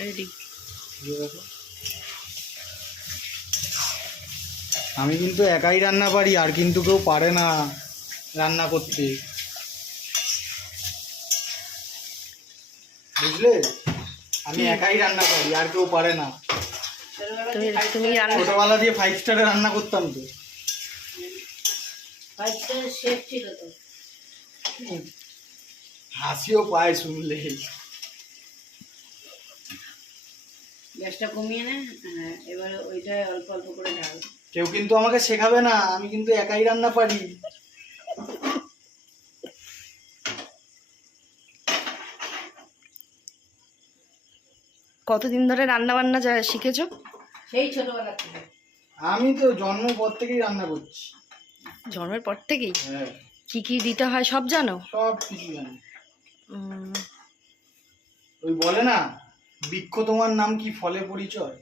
Ready. আমি কিন্তু একাই রান্না পারি, আর কিন্তু কেউ পারে না রান্না করতে, বুঝলে? আমি একাই রান্না পারি, আর কেউ পারে না। তুমি ছোটবেলা দিয়ে 5 স্টারে রান্না করতাম তো। 5 স্টারের শেফ ছিল তো। হাসিও পায় শুনলে। গ্যাসটা কমিয়ে নে, এবার ওইটা অল্প অল্প করে ঢাল। কেউ কিন্তু আমাকে শেখাবে না, আমি কিন্তু একাই রান্না পারি। কতদিন ধরে রান্না বান্না শিখেছো? সেই ছোটবেলা থেকে। আমি তো জন্মের পর থেকেই রান্না করছি। জন্মের পর থেকেই? হ্যাঁ। কি কি দিতে হয় সব জানো? সব কিছু জানি। ওই বলে না, বৃক্ষ তোমার নাম কি ফলে পরিচয়।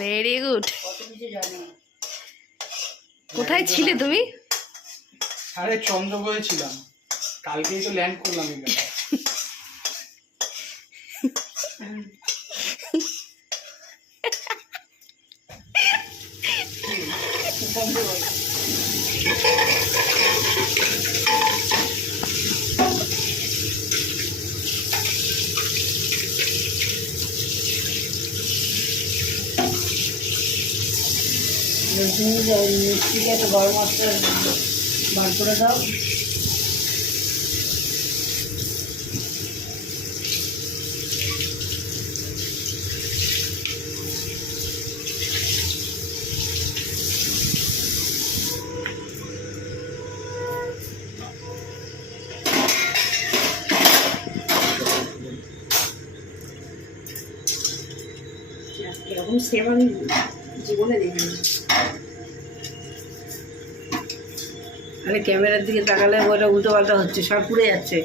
Very good. কত কিছু জানি। কোথায় ছিলে তুমি? আরে চন্দ্রগ্রহে ছিলাম, কালকেই তো ল্যান্ড করলাম এখানে। মিষ্টিকে একটু গরম মশলা বার করে দাও। এরকম সেভ আমি জীবনে দেখিনি। আরে ক্যামেরার দিকে তাকালে ওটা উল্টো পাল্টা হচ্ছে, সব পুড়ে যাচ্ছে।